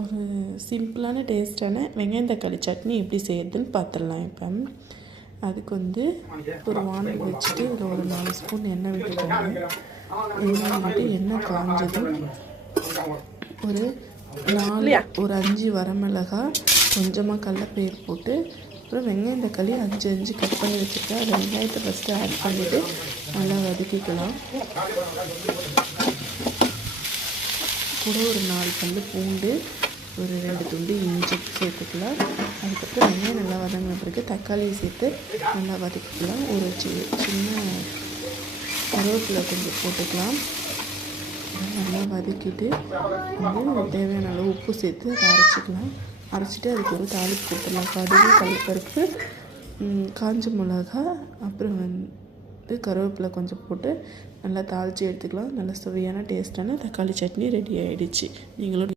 ஒரு சிம்பிளான டேஸ்ட்டான வெங்காயம் தக்காளி சட்னி எப்படி செய்யறதுன்னு பார்த்துடலாம். இப்போ அதுக்கு ஒரு வானல் வச்சுட்டு இதில் ஒரு 4 ஸ்பூன் எண்ணெய் விட்டுக்கோங்க. எண்ணெய் விட்டு எண்ணெய் காஞ்சதும் ஒரு 5 வரமிளகாய், கொஞ்சமாக கடலப்பயிர் போட்டு, அப்புறம் வெங்காயம் தக்காளி 5 கட் பண்ணி வச்சுருக்கேன். அந்த வெங்காயத்தை ஃபஸ்ட்டு ஆட் பண்ணிவிட்டு நல்லா வதக்கிக்கலாம். கூட ஒரு 4 பல் பூண்டு, ஒரு 2 துண்டு இஞ்சி சேர்த்துக்கலாம். அதுக்கப்புறம் வெங்காயம் நல்லா வதங்கின பிறகு தக்காளியை சேர்த்து நல்லா வதக்கிக்கலாம். ஒரு சின்ன கருவேப்பிலை கொஞ்சம் போட்டுக்கலாம். நல்லா வதக்கிட்டு தேவையான அளவு உப்பு சேர்த்து அரைச்சிக்கலாம். அரைச்சிட்டு அதுக்கு ஒரு தாளிப்பு கொடுத்துடலாம். கடுகு, கடலைப்பருப்பு, காஞ்ச மிளகா, அப்புறம் கருவேப்பிலை கொஞ்சம் போட்டு நல்லா தாளித்து எடுத்துக்கலாம். நல்லா சுவையான டேஸ்ட்டான தக்காளி சட்னி ரெடி ஆகிடுச்சு. நீங்களும்